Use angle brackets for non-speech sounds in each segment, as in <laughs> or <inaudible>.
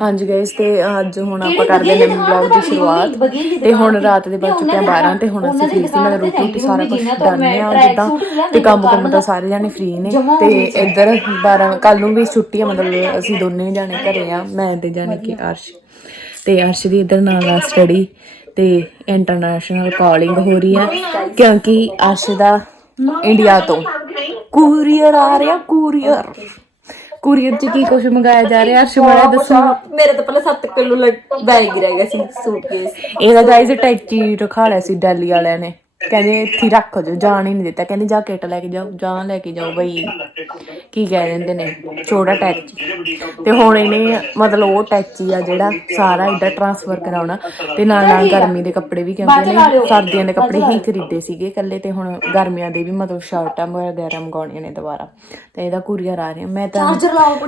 ਹਾਂਜੀ ਗਾਇਸ ਤੇ ਅੱਜ ਹੁਣ ਆਪਾਂ ਕਰਦੇ ਨੇ ਵਲੌਗ ਦੀ ਸ਼ੁਰੂਆਤ। ਤੇ ਹੁਣ ਰਾਤ ਦੇ ਵੱਜ ਚੁੱਕੇ ਆ 12 ਤੇ ਹੁਣ ਅਸੀਂ ਫ੍ਰੀ ਸੀ ਮੈਂ ਰੋਟੀ ਰੋਟੀ ਸਾਰਾ ਕੁਝ ਡਨ ਆ ਜਿੱਦਾਂ ਤੇ ਕੰਮ ਕੰਮ ਤਾਂ ਸਾਰੇ ਜਾਣੇ ਫ੍ਰੀ ਨੇ। ਤੇ ਇੱਧਰ 12 ਕੱਲ ਨੂੰ ਵੀ ਛੁੱਟੀ ਆ ਮਤਲਬ ਅਸੀਂ ਦੋਨੇ ਜਾਣੇ ਘਰੇ ਆ ਮੈਂ ਤੇ ਜਾਣੇ ਕਿ ਅਰਸ਼। ਤੇ ਅਰਸ਼ ਦੀ ਇੱਧਰ ਨਾਲ ਆ ਸਟੱਡੀ ਤੇ ਇੰਟਰਨੈਸ਼ਨਲ ਕਾਲਿੰਗ ਹੋ ਰਹੀ ਆ ਕਿਉਂਕਿ ਅਰਸ਼ ਦਾ ਇੰਡੀਆ ਤੋਂ। ਕੁਰੀਅਰ ਆ ਰਿਹਾ ਕੁਰੀਅਰ ਕੁਰੀਅਰ ਚ ਕੀ ਕੁਝ ਮੰਗਾਇਆ ਜਾ ਰਿਹਾ? ਅਰਸ਼ ਬੜਾ ਦੱਸੋ। ਮੇਰੇ ਤਾਂ ਪਹਿਲਾਂ 7 ਕਿਲੋ ਬੈਗ ਰਹਿ ਗਿਆ ਸੀ ਸੂਟਕੇਸ। ਇਹਦਾ ਗਾਇਸ ਟੈਚੀ ਰਖਾ ਲਿਆ ਸੀ ਦਿੱਲੀ ਵਾਲਿਆਂ ਨੇ। ਕਹਿੰਦੇ ਇੱਥੇ ਰੱਖ ਜੋ ਜਾਣ ਹੀ ਨਹੀਂ ਦਿੱਤਾ। ਕਹਿੰਦੇ ਜਾ ਕਿਟ ਲੈ ਕੇ ਜਾਓ ਜਾਂ ਲੈ ਕੇ ਜਾਓ ਬਈ। ਕੀ ਕਹਿ ਦਿੰਦੇ ਨੇ ਛੋਟਾ ਟੈਚੀ। ਤੇ ਹੁਣ ਇਹਨੇ ਮਤਲਬ ਉਹ ਟੈਚੀ ਆ ਜਿਹੜਾ ਸਾਰਾ ਇੱਧਰ ਟ੍ਰਾਂਸਫਰ ਕਰਾਉਣਾ। ਤੇ ਨਾਲ ਨਾਲ ਗਰਮੀ ਦੇ ਕੱਪੜੇ ਵੀ ਕਿਉਂਕਿ ਇਹਨੇ ਸਰਦੀਆਂ ਦੇ ਕੱਪੜੇ ਹੀ ਖਰੀਦੇ ਸੀਗੇ ਇਕੱਲੇ ਤੇ ਹੁਣ ਗਰਮੀਆਂ ਦੇ ਵੀ ਮਤਲਬ ਸ਼ਰਟਾਂ ਵਗੈਰਾ ਮੰਗਾਉਣੀਆਂ ਨੇ ਦੁਬਾਰਾ। ਤੇ ਇਹਦਾ ਕੁਰੀਅਰ ਆ ਰਿਹਾ। ਮੈਂ ਤਾਂ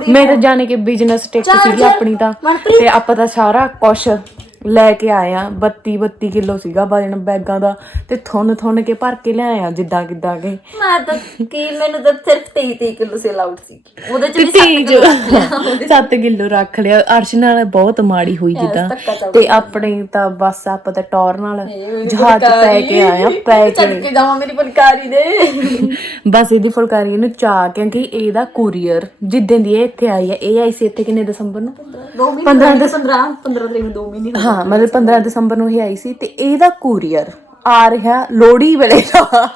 ਮੈਂ ਤਾਂ ਜਾਣੇ ਕਿ ਬਿਜ਼ਨਸ ਟਿਕ ਸੀਗੀ ਆਪਣੀ ਤਾਂ। ਤੇ ਆਪਾਂ ਤਾਂ ਸਾਰਾ ਕੁਛ ਲੈ ਕੇ ਆਏ ਆ 32 32 ਕਿਲੋ ਸੀਗਾ ਵਜਨ ਬੈਗਾਂ ਦਾ ਤੇ ਥੁੰਨ ਥੁੰਨ ਕੇ ਭਰ ਕੇ ਲਿਆਏ ਆ ਜਿੱਦਾਂ ਕਿੱਦਾਂ ਕੇ। ਮੈਂ ਤਾਂ ਕੀ ਮੈਨੂੰ ਤਾਂ ਸਿਰਫ 23 23 ਕਿਲੋ ਸੇਲ ਆਊਟ ਸੀ ਉਹਦੇ ਚ ਵੀ ਤੀਜ 7 ਕਿਲੋ ਰੱਖ ਲਿਆ। ਅਰਸ਼ ਨਾਲ ਬਹੁਤ ਮਾੜੀ ਹੋਈ ਜਿੱਦਾਂ। ਤੇ ਆਪਣੇ ਤਾਂ ਬਸ ਆਪਾਂ ਤਾਂ ਟੌਰ ਨਾਲ ਜਹਾਜ਼ 'ਚ ਪੈ ਕੇ ਆਏ ਆ ਪੈ ਕੇ। ਚੱਲ ਕੇ ਜਾਵਾਂ ਮੇਰੀ ਫੁਲਕਾਰੀ ਦੇ। <laughs> ਬਸ ਇਹਦੀ ਫੁਲਕਾਰੀ ਨੂੰ ਚਾਹ ਕਿਉਂਕਿ ਇਹਦਾ ਕੁਰੀਅਰ ਜਿੱਦਾਂ ਦੀ ਇਹ ਇੱਥੇ ਆਈ ਹੈ ਇਹ ਆਈ ਸੀ ਇੱਥੇ ਕਿੰਨੇ ਦਸੰਬਰ ਨੂੰ? 2 ਮਹੀਨੇ 15 15 15 ਤਰੀਕ ਨੂੰ 2 ਮਹੀਨੇ ਹੋਏ। ਹਾਂ ਮਤਲਬ 15 ਦਸੰਬਰ ਨੂੰ ਹੀ ਆਈ ਸੀ ਤੇ ਇਹਦਾ ਕੁਰੀਅਰ ਆ ਰਿਹਾ ਲੋਹੜੀ ਵੇਲੇ ਦਾ।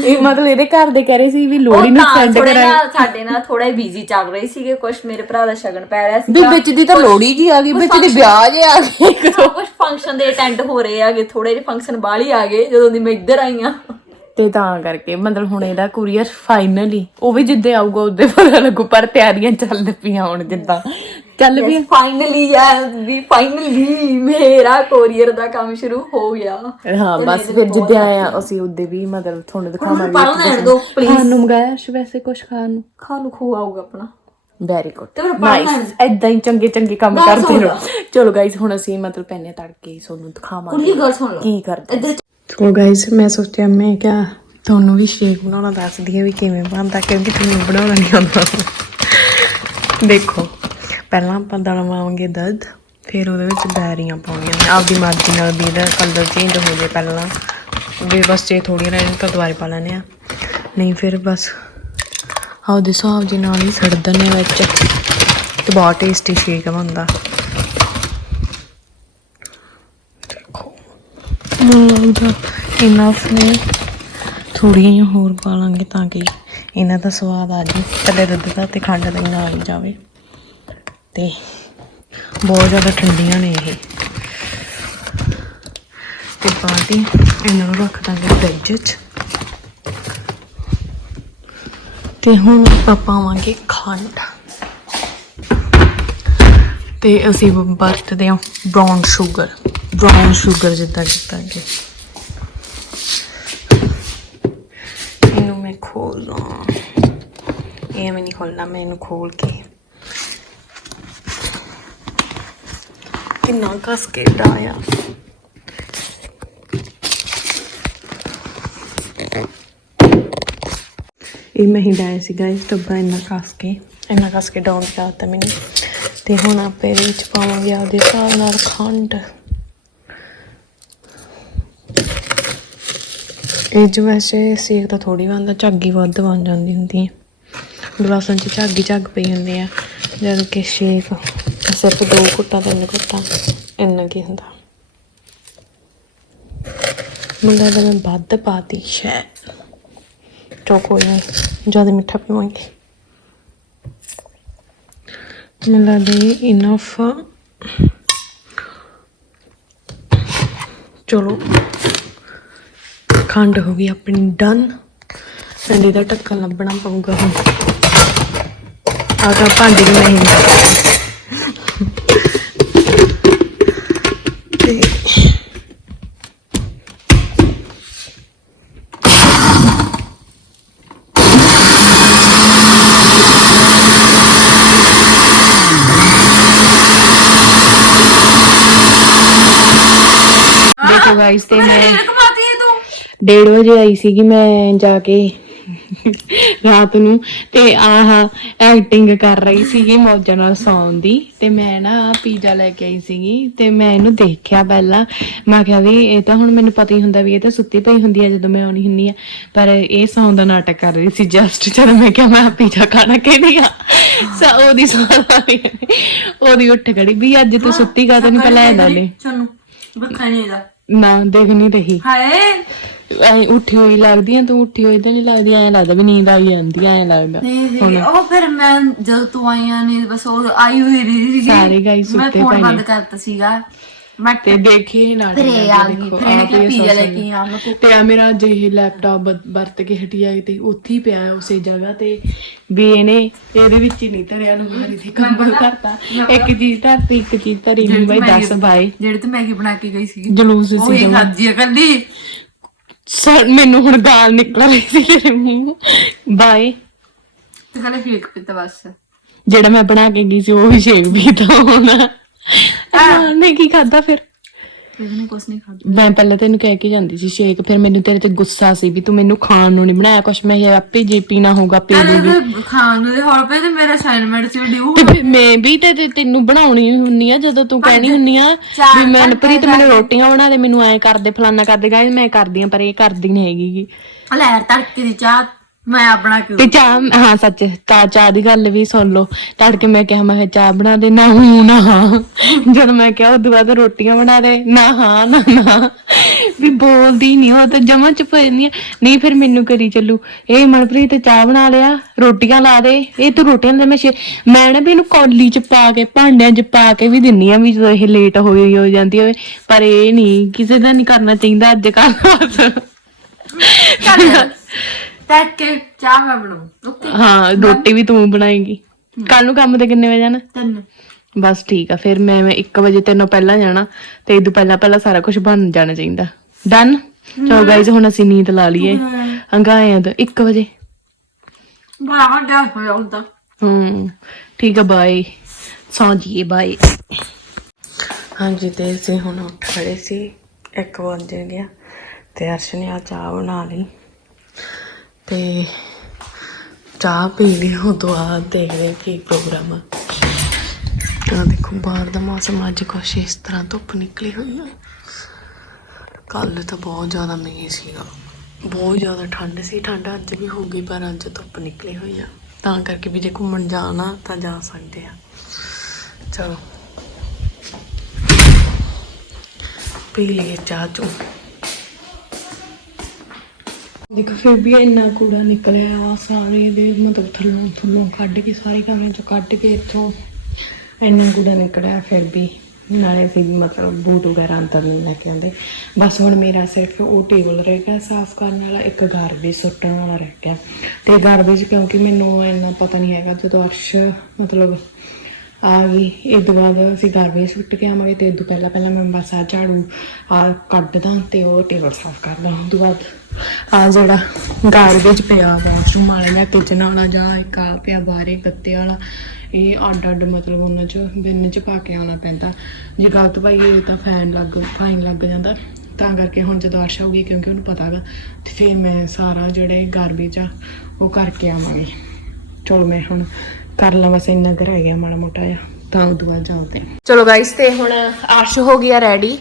ਇਹ ਮਤਲਬ ਇਹਦੇ ਘਰ ਦੇ ਕਹਿ ਰਹੇ ਸੀ ਵੀ ਲੋਹੜੀ ਨੂੰ ਸੈਂਡ ਨਾ ਸਾਡੇ ਨਾਲ ਥੋੜਾ ਬਿਜ਼ੀ ਚੱਲ ਰਹੀ ਸੀਗੇ ਕੁਝ ਮੇਰੇ ਭਰਾ ਦਾ ਸ਼ਗਨ ਪੈ ਰਿਹਾ ਸੀ ਵੀ ਵਿੱਚ ਦੀ ਤਾਂ ਲੋਹੜੀ ਜੀ ਆ ਗਈ ਵਿੱਚ ਦੀ ਵਿਆਹ ਜੇ ਆ ਗਏ ਕੁਝ ਫੰਕਸ਼ਨ ਦੇ। ਅਟੈਂਡ ਹੋ ਰਹੇ ਆਗੇ ਥੋੜੇ ਜਿਹੇ ਫੰਕਸ਼ਨ ਬਾਹਰ ਹੀ ਆ ਗਏ ਜਦੋਂ ਦੀ ਮੈਂ ਇੱਧਰ ਆਈ ਆ ਤੇ ਤਾਂ ਕਰਕੇ ਮਤਲਬ ਹੁਣ ਇਹਦਾ ਕੁਰੀਅਰ ਫਾਈਨਲੀ ਉਹ ਵੀ ਜਿੱਦੇ ਆਊਗਾ ਉਹਦੇ ਪਤਾ ਲੱਗੂ ਪਰ ਤਿਆਰੀਆਂ ਚੱਲ ਪਈਆਂ ਹੁਣ ਜਿੱਦਾਂ। ਚੱਲ ਵੀ ਫਾਈਨਲੀ ਯਾਰ ਵੀ ਫਾਈਨਲੀ ਮੇਰਾ ਕੋਰੀਅਰ ਦਾ ਕੰਮ ਸ਼ੁਰੂ ਹੋ ਗਿਆ। ਹਾਂ ਬਸ ਫਿਰ ਜਿੱਦੇ ਆਇਆ ਅਸੀਂ ਉਹਦੇ ਵੀ ਮਤਲਬ ਤੁਹਾਨੂੰ ਦਿਖਾਵਾਂਗੇ ਪੜ੍ਹ ਲੈਣ ਦਿਓ, ਖਾਣ ਨੂੰ ਮੰਗਾਇਆ ਸੀ ਵੈਸੇ ਕੁਝ ਖਾਣ ਨੂੰ। ਖਾਣ ਨੂੰ ਖਵਾਊਗਾ ਆਪਣਾ। ਵੈਰੀ ਗੁੱਡ ਨਾਈਸ ਐਦਾਂ ਹੀ ਚੰਗੇ ਚੰਗੇ ਕੰਮ ਕਰਦੇ ਰਹੋ। ਚਲੋ ਗਾਇਸ ਹੁਣ ਅਸੀਂ ਮਤਲਬ ਪੈਨੇ ਤੜਕੇ ਤੁਹਾਨੂੰ ਦਿਖਾਵਾਂਗੇ। ਕੁੱਲੀ ਗੱਲ ਸੁਣ ਲਓ। ਕੀ ਕਰਦੇ ਚਲੋ ਗਾਇਸ ਮੈਂ ਸੋਚਿਆ, ਮੈਂ ਕਿਹਾ ਤੁਹਾਨੂੰ ਵੀ ਸ਼ੇਕ ਬਣਾਉਣਾ ਦੱਸਦੀ ਹਾਂ ਵੀ ਕਿਵੇਂ ਬਣਦਾ, ਕਿਉਂਕਿ ਤੁਹਾਨੂੰ ਬਣਾਉਣਾ ਨਹੀਂ ਆਉਂਦਾ। ਦੇਖੋ, ਪਹਿਲਾਂ ਆਪਾਂ ਦਲਵਾਵਾਂਗੇ ਦੁੱਧ ਫਿਰ ਉਹਦੇ ਵਿੱਚ ਬੈਰੀਆਂ ਪਾਉਣੀਆਂ ਨੇ। ਆਪਦੀ ਮਰਜ਼ੀ ਨਾਲ ਵੀ ਇਹਦਾ ਕਲਰ ਚੇਂਜ ਹੋ ਜੇ ਪਹਿਲਾਂ। ਵੀ ਬਸ ਜੇ ਥੋੜੀ ਰਹਿਣ ਤਾਂ ਦੁਬਾਰੇ ਪਾ ਲੈਣੇ ਆ। ਨਹੀਂ, ਫਿਰ ਬਸ ਆਪਦੇ ਹਿਸਾਬ ਦੇ ਨਾਲ ਹੀ ਸੜ ਦਿੰਦੇ ਆ ਵਿੱਚ। ਤੇ ਬਹੁਤ ਟੇਸਟੀ ਸ਼ੇਕ ਬਣਦਾ। ਮੈਨੂੰ ਲੱਗਦਾ ਇਨਫ ਨੇ ਥੋੜੀਆਂ ਜਿਹੀਆਂ ਹੋਰ ਪਾ ਲਾਂਗੇ ਤਾਂ ਕਿ ਇਹਨਾਂ ਦਾ ਸਵਾਦ ਆ ਜਾਵੇ ਥੱਲੇ ਦੁੱਧ ਦਾ ਤੇ ਖੰਡ ਦੇ ਨਾਲ ਹੀ ਜਾਵੇ। ਤੇ ਬਹੁਤ ਜ਼ਿਆਦਾ ਠੰਡੀਆਂ ਨੇ ਇਹ। ਤੇ ਬਾਅਦ ਇਹਨਾਂ ਨੂੰ ਰੱਖ ਦਾਂਗੇ ਫ੍ਰਿਜ 'ਚ। ਤੇ ਹੁਣ ਆਪਾਂ ਪਾਵਾਂਗੇ ਖੰਡ। ਤੇ ਅਸੀਂ ਵਰਤਦੇ ਹਾਂ ਬ੍ਰਾਊਨ ਸ਼ੂਗਰ ਬ੍ਰਾਊਨ ਸ਼ੂਗਰ ਜਿੱਦਾਂ ਕੀਤਾ ਕਿ। ਇਹਨੂੰ ਮੈਂ ਖੋਲਾਂ ਇਹ ਮੈਂ ਨਹੀਂ ਖੋਲਣਾ, ਮੈਂ ਇਹਨੂੰ ਖੋਲ ਕੇ। ਕਿੰਨਾ ਕਸ ਕੇ ਡਾਇਆ। ਇਹ ਮੈਂ ਹੀ ਡਾਇਆ ਸੀ ਗਾਇਸ ਡੱਬਾ ਇੰਨਾ ਕਸ ਕੇ, ਇੰਨਾ ਕਸ ਕੇ ਡਾਊਨ ਕਰਤਾ ਮੈਨੂੰ। ਤੇ ਹੁਣ ਆਪੇ ਇਹਦੇ ਵਿੱਚ ਪਾਵਾਂਗੇ ਆਪਦੇ ਹਿਸਾਬ ਨਾਲ ਖੰਡ। ਇਹ ਚ ਵੈਸੇ ਸੇਕ ਤਾਂ ਥੋੜੀ ਬਣਦਾ ਝੱਗੀ ਵੱਧ ਬਣ ਜਾਂਦੀ ਹੁੰਦੀ ਹੈ ਗਲਾਸਾਂ 'ਚ ਝਾਗੀ ਝੱਗ ਪਈ ਹੁੰਦੀ ਆ, ਜਦ ਕਿ ਸ਼ੇਕ, ਸਿਰਫ ਦੋ ਘੁੱਟਾਂ, ਤਿੰਨ ਘੁੱਟਾਂ, ਇੰਨਾ ਕੀ ਹੁੰਦਾ। ਮੈਨੂੰ ਲੱਗਦਾ ਮੈਂ ਵੱਧ ਪਾਤੀ ਸ਼ਾਇਦ ਚੋ ਨਹੀਂ ਜ਼ਿਆਦਾ ਮਿੱਠਾ ਪੀਵਾਂਗੇ। ਮੈਨੂੰ ਲੱਗਦਾ ਇਨਫ ਚਲੋ। ਖੰਡ ਹੋ ਗਈ ਆਪਣੀ ਡਨ। ਸੰਡੇ ਦਾ ਢੱਕਣ ਲੱਭਣਾ ਪਊਗਾ ਹੁਣ। ਆਗਾ ਭਾਂਡੇ ਵੀ ਨਹੀਂ ਤੇ ਦੇਖੋ ਗਾਇਸ ਤੇ ਮੈਂ 1:30 ਵਜੇ ਆਈ ਸੀਗੀ ਮੈਂ ਜਾ ਕੇ ਰਾਤ ਨੂੰ ਤੇ ਆਹ ਐਕਟਿੰਗ ਕਰ ਰਹੀ ਸੀਗੀ ਮੌਜਾਂ ਨਾਲ ਸੌਣ ਦੀ ਤੇ ਮੈਂ ਨਾ ਪੀਜ਼ਾ ਲੈ ਕੇ ਆਈ ਸੀਗੀ ਤੇ ਮੈਂ ਇਹਨੂੰ ਦੇਖਿਆ ਪਹਿਲਾਂ ਮੈਂ ਕਿਹਾ ਵੀ ਇਹ ਤਾਂ ਹੁਣ ਮੈਨੂੰ ਪਤਾ ਹੀ ਹੁੰਦਾ ਵੀ ਇਹ ਤਾਂ ਸੁੱਤੀ ਪਈ ਹੁੰਦੀ ਹੈ ਜਦੋਂ ਮੈਂ ਆਉਣੀ ਹੁੰਦੀ ਆ ਪਰ ਇਹ ਸੌਣ ਦਾ ਨਾਟਕ ਕਰ ਰਹੀ ਸੀ ਜਸਟ ਜਦੋਂ ਮੈਂ ਕਿਹਾ ਮੈਂ ਪੀਜ਼ਾ ਖਾਣਾ ਕਿਹਦੀ ਆ ਸਾ ਉਹਦੀ ਸੌਣ ਉਹਦੀ ਉੱਠ ਖੜੀ ਵੀ ਅੱਜ ਤੂੰ ਸੁੱਤੀ ਕਾ ਨਹੀਂ ਪਹਿਲਾਂ ਇਹ ਦੱਸ ਦੇ ਚਲੋ ਬੱਖਾ ਨਹੀਂ ਦਾ ਨਾ ਦੇਖ ਨਹੀਂ ਰਹੀ। ਹਾਏ। ਐ ਉੱਠੀ ਹੋਈ ਲੱਗਦੀ ਆ ਤੂੰ ਉੱਠੀ ਹੋਈ ਤਾਂ ਨਹੀਂ ਲੱਗਦੀ ਐ ਲੱਗਦਾ ਵੀ ਨੀਂਦ ਆਈ ਜਾਂਦੀ ਐ ਲੱਗਦਾ। ਨਹੀਂ ਜੀ ਉਹ ਫਿਰ ਮੈਂ ਜਦੋਂ ਤੂੰ ਆਈਆਂ ਨਹੀਂ ਬਸ ਉਹ ਆਈ ਹੋਈ ਰਹੀ ਸੀ ਸਾਰੇ ਗਾਈ ਮੈਂ ਸੁੱਤੇ ਫੋਨ ਪਏ ਬੰਦ ਨੇ ਕਰਤਾ ਸੀਗਾ। ਮੈਂ ਤੇ ਦੇਖੀ ਨਾਟਕ ਫਿਰ ਇਹ ਆ ਗਈ ਫਿਰ ਇਹ ਪੀਜ਼ਾ ਲੈ ਕੇ ਆ ਮੈਂ ਕੋ ਤੇ ਆ ਮੇਰਾ ਜੇ ਇਹ ਲੈਪਟਾਪ ਵਰਤ ਕੇ ਹਟੀ ਆਈ ਤੇ ਉੱਥੇ ਹੀ ਪਿਆ ਉਸੇ ਜਗ੍ਹਾ ਤੇ। ਵੀ ਇਹਨੇ ਇਹਦੇ ਵਿੱਚ ਹੀ ਨਹੀਂ ਧਰਿਆ ਨੂੰ ਮਾਰੀ ਦੀ ਕੰਬਲ ਕਰਤਾ। ਇੱਕ ਚੀਜ਼ ਧਰਤੀ ਇੱਕ ਚੀਜ਼ ਧਰੀ ਨਹੀਂ ਬਾਈ ਦੱਸ ਬਾਈ। ਜਿਹੜੇ ਤੂੰ ਮੈਗੀ ਬਣਾ ਕੇ ਗਈ ਸੀ ਜਲੂਸ ਉਹ ਸੀ ਹੀ ਜਮਾਂ। ਖਾਦੀ ਆ ਕੱਲੀ। ਸਰ ਮੈਨੂੰ ਹੁਣ ਗਾਲ ਨਿਕਲ ਰਹੀ ਸੀ ਤੇਰੇ ਮੂੰਹ ਬਾਈ। ਤੇ ਕੱਲੇ ਫੇਕ ਪਿੱਤਾ ਬਸ। ਜਿਹੜਾ ਮੈਂ ਬਣਾ ਕੇ ਗਈ ਸੀ ਉਹ ਵੀ ਸ਼ੇਕ ਵੀ ਤਾਂ ਹੋਣਾ ਮੈਂ ਕੀ ਖਾਦਾ ਫਿਰ? ਇਹਨੇ ਕੁਛ ਨਹੀਂ ਖਾਦਾ ਮੈਂ ਪਹਿਲਾਂ ਤੈਨੂੰ ਕਹਿ ਕੇ ਜਾਂਦੀ ਸੀ ਸ਼ੇਕ ਫਿਰ ਮੈਨੂੰ ਤੇਰੇ ਤੇ ਗੁੱਸਾ ਸੀ ਵੀ ਤੂੰ ਮੈਨੂੰ ਖਾਣ ਨੂੰ ਨਹੀਂ ਬਣਾਇਆ ਕੁਛ। ਮੈਂ ਇਹ ਆਪੇ ਜੇ ਪੀਣਾ ਹੋਊਗਾ ਪੀ ਲੂਗੀ ਖਾਣ ਨੂੰ ਦੇ ਹੋਰ ਪਏ ਤੇ ਮੇਰਾ ਅਸਾਈਨਮੈਂਟ ਸੀ ਡਿਊ ਤੇ ਫਿਰ ਮੈਂ ਵੀ ਤੇ ਤੇ ਤੈਨੂੰ ਬਣਾਉਣੀ ਹੁੰਨੀ ਆ ਜਦੋਂ ਤੂੰ ਕਹਿਣੀ ਹੁੰਨੀ ਆ ਚਾਰ ਵੀ ਮੈਂ ਪ੍ਰੀਤ ਮੈਨੂੰ ਰੋਟੀਆਂ ਬਣਾ ਦੇ ਮੈਨੂੰ ਐ ਕਰਦੇ ਫਲਾਨਾ ਕਰਦੇ ਗਾਇਸ ਮੈਂ ਕਰਦੀ ਆ ਪਰ ਇਹ ਕਰਦੀ ਨਹੀਂ ਹੈਗੀ ਗੀ। ਲੈ ਤੜਕੇ ਦੀ ਚਾਹ ਮੈਂ ਆਪਣਾ ਕਿਉਂ? ਤੇ ਚਾਹ ਹਾਂ ਸੱਚ ਤਾਂ ਚਾਹ ਦੀ ਗੱਲ ਵੀ ਸੁਣ ਲਓ। ਤੜਕੇ ਮੈਂ ਕਿਹਾ ਮੈਂ ਕਿਹਾ ਚਾਹ ਬਣਾ ਦੇ ਨਾ ਹੂੰ ਨਾ ਹਾਂ। ਜਦ ਮੈਂ ਕਿਹਾ ਉਦੋਂ ਬਾਅਦ ਰੋਟੀਆਂ ਬਣਾ ਦੇ ਨਾ ਹਾਂ ਨਾ ਨਾ। ਵੀ ਬੋਲਦੀ ਨਹੀਂ ਉਹ ਤਾਂ ਜਮਾ ਚੁੱਪ ਹੋ ਜਾਂਦੀ ਆ। ਨਹੀਂ ਫਿਰ ਮੈਨੂੰ ਕਰੀ ਚੱਲੂ। ਇਹ ਮਨਪ੍ਰੀਤ ਚਾਹ ਬਣਾ ਲਿਆ ਰੋਟੀਆਂ ਲਾ ਦੇ। ਇਹ ਤੂੰ ਰੋਟੀਆਂ ਦੇ ਮੈਂ ਛੇ- ਮੈਂ ਨਾ ਵੀ ਇਹਨੂੰ ਕੌਲੀ ਚ ਪਾ ਕੇ ਭਾਂਡਿਆਂ ਚ ਪਾ ਕੇ ਵੀ ਦਿੰਨੀ ਆ ਵੀ ਜਦੋਂ ਇਹ ਲੇਟ ਹੋਈ ਹੋ ਜਾਂਦੀ ਹੋਵੇ। ਪਰ ਇਹ ਨਹੀਂ ਕਿਸੇ ਦਾ ਨਹੀਂ ਕਰਨਾ ਚਾਹੀਦਾ ਅੱਜ ਕੱਲ੍ਹ ਤੜਕੇ ਚਾਹ ਮੈਂ ਬਣਾਉ। ਓਕੇ ਹਾਂ ਰੋਟੀ ਵੀ ਤੂੰ ਬਣਾਏਂਗੀ। ਕੱਲ ਨੂੰ ਕੰਮ ਤੇ ਕਿੰਨੇ ਵਜੇ ਜਾਣਾ? ਤੈਨੂੰ। ਬਸ ਠੀਕ ਆ ਫਿਰ ਮੈਂ ਮੈਂ 1 ਵਜੇ ਤੈਨੂੰ ਪਹਿਲਾਂ ਜਾਣਾ ਤੇ ਇਦੋਂ ਪਹਿਲਾਂ ਪਹਿਲਾਂ ਸਾਰਾ ਕੁਝ ਬਣ ਜਾਣਾ ਚਾਹੀਦਾ। ਡਨ ਚਲੋ ਗਾਇਜ਼ ਹੁਣ ਅਸੀਂ ਨੀਂਦ ਲਾ ਲਈਏ। ਹੰਗਾਏ ਆ ਤਾਂ 1 ਵਜੇ। ਬੜਾ ਵੱਡਾ ਹੋਇਆ ਹੁੰਦਾ। ਹੂੰ ਠੀਕ ਆ ਬਾਏ ਸੌਂ ਜੀਏ ਬਾਏ ਹਾਂਜੀ ਤੇ ਅਸੀਂ ਹੁਣ ਉੱਠ ਖੜੇ ਸੀ 1 ਵਜੇ ਗਿਆ ਤੇ ਅਰਸ਼ ਨੇ ਆ ਚਾਹ ਬਣਾ ਲਈ। ਤੇ ਚਾਹ ਪੀ ਲਈ ਉਹ ਤੋਂ ਬਾਅਦ ਦੇਖਦੇ ਹਾਂ ਕੀ ਪ੍ਰੋਗਰਾਮ ਆ। ਆ ਦੇਖੋ, ਬਾਹਰ ਦਾ ਮੌਸਮ ਅੱਜ ਕੁਛ ਇਸ ਤਰ੍ਹਾਂ ਧੁੱਪ ਨਿਕਲੀ ਹੋਈ ਆ। ਕੱਲ ਤਾਂ ਬਹੁਤ ਜ਼ਿਆਦਾ ਮੀਂਹ ਸੀਗਾ। ਬਹੁਤ ਜ਼ਿਆਦਾ ਠੰਡ ਸੀ। ਠੰਡ ਅੱਜ ਵੀ ਹੋ ਗਈ, ਪਰ ਅੱਜ ਧੁੱਪ ਨਿਕਲੀ ਹੋਈ ਆ। ਤਾਂ ਕਰਕੇ ਵੀ ਜੇ ਘੁੰਮਣ ਜਾਣਾ ਤਾਂ ਜਾ ਸਕਦੇ ਆ। ਚਲੋ। ਪੀ ਲਈਏ ਚਾਹ ਚੋ ਦੇਖੋ, ਫਿਰ ਵੀ ਇੰਨਾ ਕੂੜਾ ਨਿਕਲਿਆ ਆ, ਸਾਰੇ ਦੇ ਮਤਲਬ ਥੱਲੋਂ ਥੱਲੋਂ ਕੱਢ ਕੇ, ਸਾਰੇ ਕਮਰੇ ਚੋਂ ਕੱਢ ਕੇ ਇੱਥੋਂ ਇੰਨਾ ਕੂੜਾ ਨਿਕਲਿਆ, ਫਿਰ ਵੀ ਨਾਲੇ ਫਿਰ ਮਤਲਬ ਬੂਟ ਵਗੈਰਾ ਅੰਦਰ ਨਹੀਂ ਲੈ ਕੇ ਆਉਂਦੇ। ਬਸ ਹੁਣ ਮੇਰਾ ਸਿਰਫ ਉਹ ਟੇਬਲ ਰਹਿ ਗਿਆ, ਸਾਫ਼ ਕਰਨ ਵਾਲਾ ਇੱਕ ਗਾਰਬੇਜ ਸੁੱਟਣ ਵਾਲਾ ਰਹਿ ਗਿਆ। ਤੇ ਗਾਰਬੇਜ ਕਿਉਂਕਿ ਮੈਨੂੰ ਇੰਨਾ ਪਤਾ ਨਹੀਂ ਹੈਗਾ, ਜਦੋਂ ਅਰਸ਼ ਮਤਲਬ ਆ ਗਈ, ਇਹ ਤੋਂ ਬਾਅਦ ਅਸੀਂ ਗਾਰਬੇਜ ਸੁੱਟ ਕੇ ਆਵਾਂਗੇ ਤੇ ਇਹ ਤੋਂ ਪਹਿਲਾਂ ਪਹਿਲਾਂ ਮੈਂ ਬਸ ਆ ਝਾੜੂ ਆ ਕੱਢਦਾ ਤੇ ਉਹ ਟੇਬਲ ਸਾਫ਼ ਕਰਦਾ ਉਸ ਤੋਂ ਬਾਅਦ ਆ ਜਿਹੜਾ ਗਾਰਬੇਜ ਪਿਆ ਵਾਸ਼ਰੂਮ ਵਾਲਾ ਜਾਂ ਕਿਚਨ ਵਾਲਾ ਜਾਂ ਇੱਕ ਆ ਪਿਆ ਬਾਹਰੇ ਗੱਤੇ ਵਾਲਾ, ਇਹ ਅੱਡ ਅੱਡ ਮਤਲਬ ਉਹਨਾਂ ਚ ਬਿੰਨ ਚ ਪਾ ਕੇ ਆਉਣਾ ਪੈਂਦਾ। ਜੇ ਗਲਤ ਪਾਈਏ ਤਾਂ ਫੈਨ ਲੱਗ ਫਾਈਨ ਲੱਗ ਜਾਂਦਾ। ਤਾਂ ਕਰਕੇ ਹੁਣ ਜਦੋਂ ਆਸ਼ਾ ਹੋਊਗੀ ਕਿਉਂਕਿ ਉਹਨੂੰ ਪਤਾ ਹੈਗਾ ਤੇ ਫਿਰ ਮੈਂ ਸਾਰਾ ਜਿਹੜੇ ਗਾਰਬੇਜ ਆ, ਉਹ ਕਰਕੇ ਆਵਾਂਗੀ। ਚਲੋ ਮੈਂ ਹੁਣ ਕਰ ਲਾਂ ਬਸ ਇੰਨਾ ਕੁ ਰਹਿ ਗਿਆ ਮਾੜਾ ਮੋਟਾ ਜਿਹਾ, ਤਾਂ ਉਦੋਂ ਬਾਅਦ ਜਾਂਦੇ ਚਲੋ ਗਾਇਸ ਤੇ ਹੁਣ ਅਰਸ਼ ਹੋ ਗਿਆ ਰੈਡੀ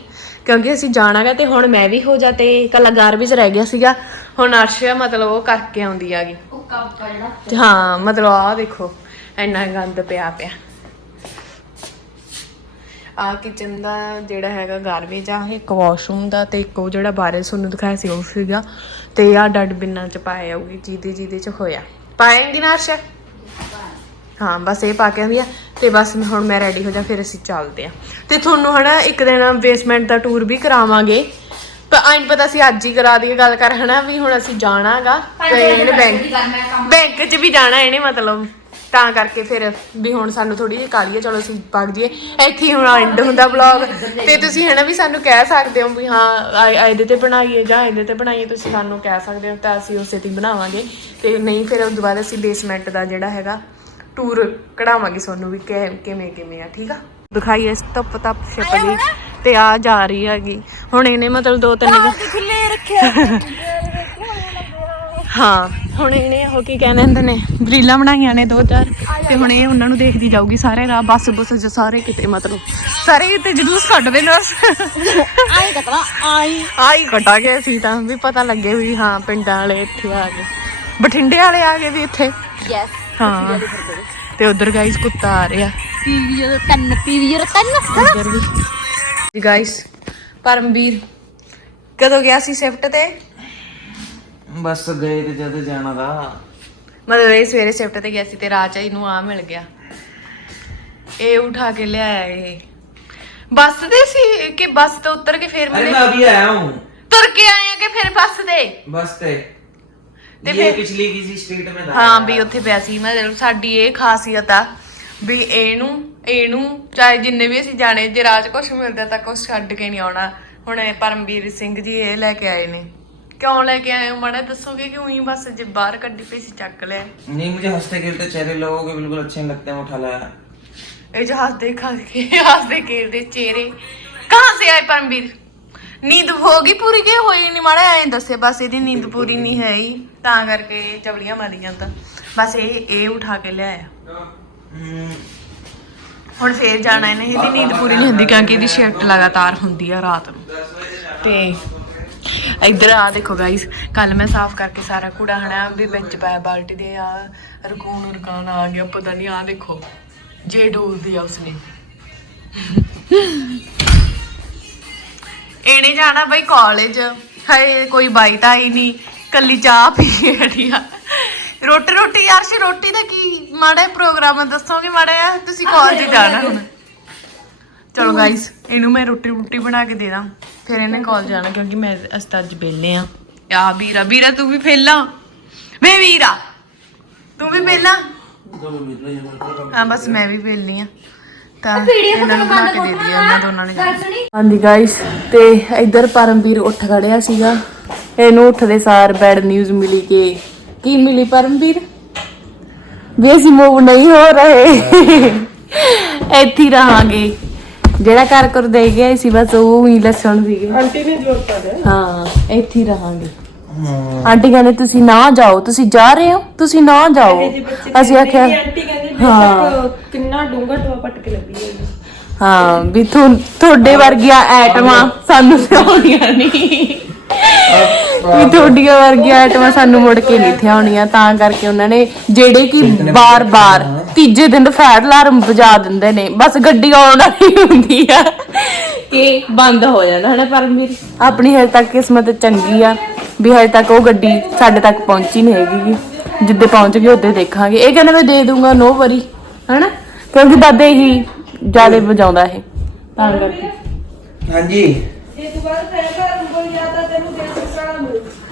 ਕਿਉਂਕਿ ਅਸੀਂ ਜਾਣਾਗਾ ਤੇ ਹੁਣ ਮੈਂ ਵੀ ਹੋ ਜਾ ਤੇ ਕੱਲਾ ਗਾਰਬੇਜ ਰਹਿ ਗਿਆ ਸੀਗਾ। ਹੁਣ ਅਰਸ਼ ਮਤਲਬ ਉਹ ਕਰਕੇ ਆਉਂਦੀ ਆਗੀ। ਉਹ ਕੱਪ ਆ ਜਿਹੜਾ ਤੇ ਹਾਂ ਮਤਲਬ ਆਹ ਦੇਖੋ ਇੰਨਾ ਗੰਦ ਪਿਆ ਪਿਆ। ਆ ਕਿਚਨ ਦਾ ਜਿਹੜਾ ਹੈਗਾ ਗਾਰਬੇਜ ਆ ਇੱਕ ਵਾਸ਼ਰੂਮ ਦਾ ਤੇ ਇੱਕ ਉਹ ਜਿਹੜਾ ਬਾਰੇ ਤੁਹਾਨੂੰ ਦਿਖਾਇਆ ਸੀ ਉਹ ਸੀਗਾ। ਤੇ ਆ ਡੱਡ ਬਿੰਨਾਂ ਚ ਪਾਏ ਜਾਊਗੀ ਜਿਹਦੇ ਜਿਹਦੇ ਚ ਹੋਇਆ। ਪਾਏਂਗੀ ਨਾ ਅਰਸ਼? ਹਾਂ ਬਸ ਇਹ ਪਾ ਕੇ ਆਂਦੀ ਆ ਤੇ ਬਸ ਹੁਣ ਮੈਂ ਰੈਡੀ ਹੋ ਜਾ ਫਿਰ ਅਸੀਂ ਚੱਲਦੇ ਆ ਤੇ ਤੁਹਾਨੂੰ ਹਨਾ ਇੱਕ ਦਿਨ ਬੇਸਮੈਂਟ ਦਾ ਟੂਰ ਵੀ ਕਰਾਵਾਂਗੇ। ਪਰ ਆਈਂ ਪਤਾ ਸੀ ਅੱਜ ਹੀ ਕਰਾ ਦਈਏ ਗੱਲ ਕਰ ਹਨਾ ਵੀ ਹੁਣ ਅਸੀਂ ਜਾਣਾਗਾ। ਤੇ ਇਹਨੇ ਬੈਂਕ ਬੈਂਕ 'ਚ ਵੀ ਜਾਣਾ ਇਹਨੇ ਮਤਲਬ। ਤਾਂ ਕਰਕੇ ਫਿਰ ਵੀ ਹੁਣ ਸਾਨੂੰ ਥੋੜੀ ਜਿਹੀ ਕਾਲੀ ਹੈ ਚਲੋ ਅਸੀਂ ਪੱਕ ਜੀਏ ਇੱਥੇ ਹੀ ਹੁਣ ਐਂਡ ਹੁੰਦਾ ਵਲੌਗ ਤੇ ਤੁਸੀਂ ਹਨਾ ਵੀ ਸਾਨੂੰ ਕਹਿ ਸਕਦੇ ਹੋ ਵੀ ਹਾਂ ਇਹਦੇ ਤੇ ਬਣਾਈਏ ਜਾਂ ਇਹਦੇ ਤੇ ਬਣਾਈਏ ਤੁਸੀਂ ਸਾਨੂੰ ਕਹਿ ਸਕਦੇ ਹੋ ਤਾਂ ਅਸੀਂ ਉਸੇ ਤੇ ਬਣਾਵਾਂਗੇ। ਤੇ ਨਹੀਂ ਫਿਰ ਉਸ ਤੋਂ ਬਾਅਦ ਅਸੀਂ ਬੇਸਮੈਂਟ ਦਾ ਜਿਹੜਾ ਹੈਗਾ ਟੂਰ ਕਢਾਵਾਂਗੇ ਤੁਹਾਨੂੰ ਵੀ ਕਿ- ਕਿਵੇਂ ਕਿਵੇਂ ਆ ਠੀਕ ਆ? ਦਿਖਾਈ ਇਸ ਧੁੱਪ ਤੱਪ ਛਿਪਦੀ ਤੇ ਆ ਜਾ ਰਹੀ ਹੈਗੀ। ਹੁਣ ਇਹਨੇ ਮਤਲਬ ਦੋ ਤਿੰਨ ਖੁੱਲੇ ਰੱਖਿਆ। <laughs> ਹਾਂ ਹੁਣ ਇਹਨੇ ਉਹ ਕੀ ਕਹਿੰਦੇ ਹੁੰਦੇ ਨੇ? ਰੀਲਾਂ ਬਣਾਈਆਂ ਨੇ ਦੋ ਚਾਰ। ਤੇ ਹੁਣ ਇਹ ਉਹਨਾਂ ਨੂੰ ਦੇਖਦੀ ਜਾਊਗੀ ਸਾਰੇ ਰਾਹ ਬੱਸ ਬੁੱਸ ਚ ਸਾਰੇ ਕਿਤੇ ਮਤਲਬ ਸਾਰੇ ਕਿਤੇ ਜਲੂਸ ਕੱਢਦੇ ਨੇ ਬਸ। ਆਈ ਕਤਰਾ ਆਈ। ਆਈ ਕੱਟਾਂਗੇ ਅਸੀਂ ਤਾਂ ਵੀ ਪਤਾ ਲੱਗੇ ਵੀ ਹਾਂ ਪਿੰਡਾਂ ਵਾਲੇ ਇੱਥੇ ਆ ਗਏ। ਬਠਿੰਡੇ ਵਾਲੇ ਆ ਗਏ ਵੀ ਇੱਥੇ। ਯੈਸ ਤੇ ਉਧਰ ਗਾਇਸ ਕੁੱਤਾ ਆ ਰਿਹਾ। ਪੀਵੀਆਰ 3 ਪੀਵੀਆਰ 3 ਉਧਰ ਵੀ। ਪਰਮਵੀਰ ਕਦੋਂ ਗਿਆ ਸੀ ਸ਼ਿਫਟ ਤੇ? ਬਸ ਗਏ ਤੇ ਜਦ ਜਾਣਾ ਦਾ ਮਤਲਬ ਇਹ ਸਵੇਰੇ ਸ਼ਿਫਟ ਤੇ ਗਿਆ ਸੀ ਤੇ ਰਾਜਾ ਨੂੰ ਆ ਮਿਲ ਗਿਆ। ਇਹ ਉਠਾ ਕੇ ਲਿਆਇਆ ਇਹ। ਬੱਸ ਦੇ ਸੀ ਕਿ ਬੱਸ ਤੇ ਉਤਰ ਕੇ ਫੇਰ ਮੈਂ ਆਇਆ ਹੂੰ। ਤੁਰ ਕੇ ਆਇਆ ਆ ਕਿ ਫਿਰ ਬੱਸ ਦੇ ਬਸ ਤੇ। ते ये फिर- पिछली किसी स्ट्रीट में था ਹਾਂ ਵੀ ਉੱਥੇ ਪਿਆ ਸੀ ਮਤਲਬ ਸਾਡੀ ਇਹ ਖਾਸੀਅਤ ਆ ਵੀ ਇਹਨੂੰ ਇਹਨੂੰ ਚਾਹੇ ਜਿੰਨੇ ਵੀ ਅਸੀਂ ਜਾਣੇ ਜੇ ਰਾਜ ਕੁਛ ਮਿਲਦਾ ਤਾਂ ਕੁਛ ਛੱਡ ਕੇ ਨਹੀਂ ਆਉਣਾ ਹੁਣ ਇਹ ਪਰਮਵੀਰ ਸਿੰਘ ਜੀ ਇਹ ਲੈ ਕੇ ਆਏ ਨੇ ਕਿਉਂ ਲੈ ਕੇ ਆਏ ਹੋ ਮਾੜਾ ਦੱਸੋਗੇ ਕਿ ਉਹੀ ਬਸ ਜੇ ਬਾਹਰ ਕੱਢੀ ਪਈ ਸੀ ਚੱਕ ਲਿਆ नहीं मुझे हंसते खेलते चेहरे लोगों के बिल्कुल अच्छे नहीं लगते हैं उठा लाया ਇਹ ਜੋ ਹੱਸਦੇ ਖਾਦੇ ਹੱਸਦੇ ਖੇਡਦੇ ਚਿਹਰੇ ਕਹਾਂ ਸੇ ਆਏ ਪਰਮਵੀਰ ਨੀਂਦ ਹੋ ਗਈ ਪੂਰੀ ਕਿ ਹੋਈ ਨਹੀਂ ਮਾੜਾ ਐਂ ਦੱਸੇ ਬਸ ਇਹਦੀ ਨੀਂਦ ਪੂਰੀ ਨਹੀਂ ਹੈ ਤਾਂ ਕਰਕੇ ਜਵਲੀਆਂ ਮਾਰੀਆਂ ਤਾਂ। ਬਸ ਇਹ ਇਹ ਉਠਾ ਕੇ ਲਿਆਇਆ। ਹੁਣ ਫੇਰ ਜਾਣਾ ਇਹਨੇ, ਇਹਦੀ ਨੀਂਦ ਪੂਰੀ ਨਹੀਂ ਹੁੰਦੀ ਕਿਉਂਕਿ ਇਹਦੀ ਸ਼ਿਫਟ ਲਗਾਤਾਰ ਹੁੰਦੀ ਆ ਰਾਤ ਨੂੰ। ਤੇ ਇਧਰ ਆ ਦੇਖੋ ਗਾਇਸ ਕੱਲ ਮੈਂ ਸਾਫ਼ ਕਰਕੇ ਸਾਰਾ ਕੂੜਾ ਹਣਾ ਵੀ ਵਿੱਚ ਪਾਇਆ ਬਾਲਟੀ ਦੇ ਆ, ਰਕੂਨ ਰਕਾਨ ਆ ਗਿਆ, ਪਤਾ ਨਹੀਂ ਆ ਦੇਖੋ, ਜੇ ਡੋਲਦੀ ਆ ਉਸਨੇ। ਇਹਨੇ ਜਾਣਾ ਬਈ ਕਾਲਜ ਹਾਏ ਕੋਈ ਬਾਈਟ ਆਈ ਨਹੀਂ। ਕੱਲੀ ਚਾਹ ਪੀ ਹਟੀ ਆ। ਰੋਟੀ ਰੋਟੀ ਯਾਰ ਸੀ ਰੋਟੀ ਦਾ ਕੀ ਮਾੜਾ ਪ੍ਰੋਗਰਾਮ ਦੱਸੋਗੇ ਮਾੜਾ ਤੁਸੀਂ ਕਾਲਜ ਜਾਣਾ ਹੁਣ। ਚਲੋ ਗਾਇਸ ਇਹਨੂੰ ਮੈਂ ਰੋਟੀ ਰੋਟੀ ਬਣਾ ਕੇ ਦੇ ਦਾਂ। ਫਿਰ ਇਹਨੇ ਕਾਲਜ ਜਾਣਾ ਕਿਉਂਕਿ ਮੈਂ ਅਸਤਾ ਅੱਜ ਬੇਲੇ ਆ। ਆ ਵੀਰਾ ਵੀਰਾ ਤੂੰ ਵੀ ਪਹਿਲਾਂ ਵੇ ਵੀਰਾ ਤੂੰ ਵੀ ਪਹਿਲਾਂ ਹਾਂ ਬਸ ਮੈਂ ਵੀ ਪਹਿਲੀ ਆ। ਤਾਂ ਇਹਨਾਂ ਨੂੰ ਬਣਾ ਕੇ ਦੇ ਦਿਆ ਉਹਨਾਂ ਦੋਨਾਂ ਨੇ ਜਾਣਾ ਹਾਂਜੀ ਗਾਇਸ ਤੇ ਇੱਧਰ ਪਰਮਵੀਰ ਉੱਠ ਖੜਿਆ ਸੀਗਾ। ਇਹਨੂੰ ਉੱਠਦੇ ਸਾਰ ਬੈਡ ਨਿਊਜ਼ ਮਿਲੀ ਕਿ ਕੀ ਮਿਲੀ ਪਰਮਵੀਰ? ਵੀ ਅਸੀਂ ਮੂਵ ਨਹੀਂ ਹੋ ਰਹੇ। ਇੱਥੇ ਹੀ ਰਹਾਂਗੇ। ਜਿਹੜਾ ਘਰ ਕਰ ਦੇ ਗਿਆ ਸੀ ਬਸ ਉਹ ਹੀ ਲੱਸਣ ਸੀਗੇ। ਆਂਟੀ ਨੇ ਜੋਰ ਪਾ ਹਾਂ ਇੱਥੇ ਹੀ ਰਹਾਂਗੇ। ਆਂਟੀ ਕਹਿੰਦੇ ਤੁਸੀਂ ਨਾ ਜਾਓ ਤੁਸੀਂ ਜਾ ਰਹੇ ਹੋ? ਤੁਸੀਂ ਨਾ ਜਾਓ? ਅਸੀਂ ਆਖਿਆ ਹਾਂ। ਕਿੰਨਾ ਡੂੰਘਾ ਟੋਆ ਪੱਟ ਕੇ ਲੱਗੀ ਹੈ ਹਾਂ ਵੀ ਤੁਹਾ- ਤੁਹਾਡੇ ਵਰਗੀਆਂ ਐਟਮਾਂ ਸਾਨੂੰ ਸਿਆਉਣੀਆਂ ਨਹੀਂ ਵੀ ਤੁਹਾਡੀਆਂ ਵਰਗੀਆਂ ਐਟਮਾਂ ਸਾਨੂੰ ਮੁੜ ਕੇ ਨਹੀਂ ਥਿਆਉਣੀਆਂ ਤਾਂ ਕਰਕੇ ਉਹਨਾਂ ਨੇ ਜਿਹੜੇ ਕਿ ਬਾਰ-ਬਾਰ ਤੀਜੇ ਦਿਨ ਫੈਰ ਅਲਾਰਮ ਵਜਾ ਦਿੰਦੇ ਨੇ ਬਸ ਗੱਡੀ ਆਉਣ ਵਾਲੀ ਹੁੰਦੀ ਆ। ਕਿ ਬੰਦ ਹੋ ਜਾਂਦਾ ਹਨਾ ਪਰਮਵੀਰ? ਆਪਣੀ ਹਜੇ ਤੱਕ ਕਿਸਮਤ ਚੰਗੀ ਆ ਵੀ ਹਜੇ ਤੱਕ ਉਹ ਗੱਡੀ ਸਾਡੇ ਤੱਕ ਪਹੁੰਚੀ ਨਹੀਂ ਹੈਗੀ ਜਿੱਦੇ ਪਹੁੰਚ ਗਏ ਉੱਦੇ ਦੇਖਾਂਗੇ। ਇਹ ਕਹਿੰਦਾ ਮੈਂ ਦੇ ਦੂੰਗਾ ਨੋ ਵਰੀ ਹਨਾ? ਕਿਉਂਕਿ ਦਾਦਾ ਹੀ ਜਿਆਦੇ ਵਜਾਉਂਦਾ ਇਹ। ਤਾਂ ਕਰਕੇ। ਹਾਂਜੀ।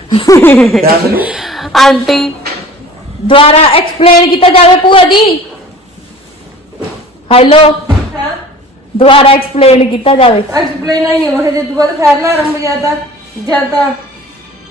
<laughs> ਆਂਟੀ ਦੁਆਰਾ ਐਕਸਪਲੇਨ ਕੀਤਾ ਜਾਵੇ ਭੂਆ ਜੀ। ਹੈਲੋ ਦੁਆਰਾ ਐਕਸਪਲੇਨ ਕੀਤਾ ਜਾਵੇ। ਐਕਸਪਲੇਨ ਨਹੀਂ ਹੋ ਜੇ ਦੁਬਾਰਾ ਫੈਰ ਨਾ ਰੰਬ ਜਾਂਦਾ ਜਾਂ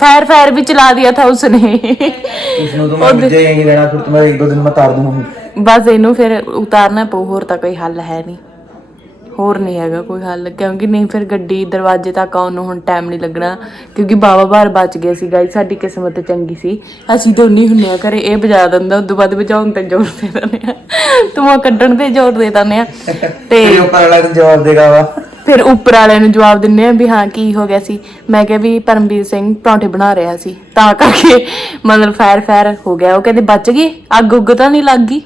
फायर फायर भी चला दिया था उसने इसमें तो मैं मुझे यहीं रहना फिर तुम्हारे एक दो दिन में तार दूंगा ਬਸ ਇਹਨੂੰ ਫਿਰ ਉਤਾਰਨਾ ਪਊ ਹੋਰ ਤਾਂ ਕੋਈ ਹੱਲ ਹੈ ਨਹੀਂ ਹੋਰ ਨਹੀਂ ਹੈਗਾ ਕੋਈ ਹੱਲ ਕਿਉਂਕਿ ਨਹੀਂ ਫਿਰ ਗੱਡੀ ਦਰਵਾਜ਼ੇ ਤੱਕ ਆਉਣ ਨੂੰ ਹੁਣ ਟਾਈਮ ਨਹੀਂ ਲੱਗਣਾ ਕਿਉਂਕਿ ਬਾਬਾ ਬਾਰ ਬਚ ਗਿਆ ਸੀ ਗਾਈ ਸਾਡੀ ਕਿਸਮਤ ਚੰਗੀ ਸੀ ਅਸੀਂ ਦੋਨੀ ਹੁੰਨੇ ਆ ਘਰੇ ਇਹ ਵਜਾ ਦਿੰਦਾ ਉਦੋਂ ਬਾਅਦ ਵਜਾਉਣ ਤੇ ਜ਼ੋਰ ਦੇ ਦਿੰਦੇ ਆ ਧੂਆਂ ਕੱਢਣ ਤੇ ਜ਼ੋਰ ਦੇ ਦਿੰਦੇ ਆ <laughs> ਤੇ तेरे ऊपर वाला दिन जवाब देगा वा ਫਿਰ ਉੱਪਰ ਵਾਲਿਆਂ ਨੂੰ ਜਵਾਬ ਦਿੰਨੇ ਆ ਵੀ ਹਾਂ, ਕੀ ਹੋ ਗਿਆ ਸੀ। ਮੈਂ ਕਿਹਾ ਵੀ ਪਰਮਵੀਰ ਸਿੰਘ ਪਰੌਂਠੇ ਬਣਾ ਰਿਹਾ ਸੀ। ਤਾਂ ਕਰਕੇ ਮਤਲਬ ਫਾਇਰ ਫਾਇਰ ਹੋ ਗਿਆ। ਉਹ ਕਹਿੰਦੇ, ਬਚ ਗਏ? ਅੱਗ ਉੱਗ ਤਾਂ ਨਹੀਂ ਲੱਗ ਗਈ?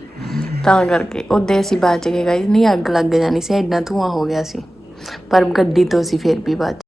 ਤਾਂ ਕਰਕੇ ਉਹਦੇ ਅਸੀਂ ਬਚ ਗਏ ਗਾਇਸ। ਨਹੀਂ, ਅੱਗ ਲੱਗ ਜਾਣੀ ਸੀ। ਐਡਾ ਧੂਆਂ ਹੋ ਗਿਆ ਸੀ। ਪਰ ਗੱਡੀ ਤੋਂ ਅਸੀਂ ਫਿਰ ਵੀ ਬਚ